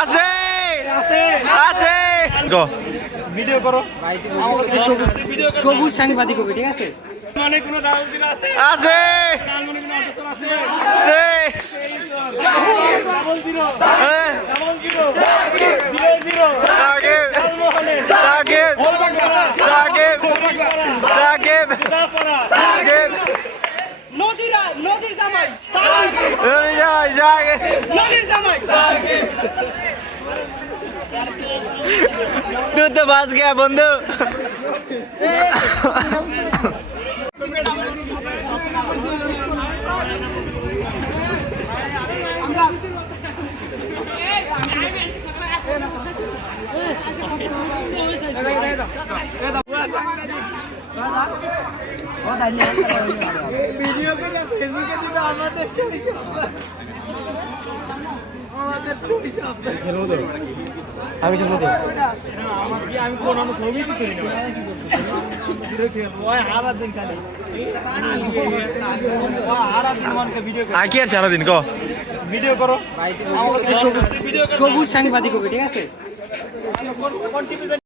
আছে আছে গো ভিডিও করো সবুজ সাংবাদিক হবে, ঠিক আছে? মানে কোনো ডাবল জিরো আছে আছে মানে কোনো অপশন আছে double zero zero Sakib Sakib Sakib Sakib Sakib নদীর জামাই সাকিব নদীর জামাই तू तो बच गया बंधु ভিডিও করে ফেসবুকে দিতে আমাদের আমি শুনবো তো আমি কোন ছবি দিতে আকি আর সারাদিন ক ভিডিও করো সবুজ সাংবাদিক হবে, ঠিক আছে?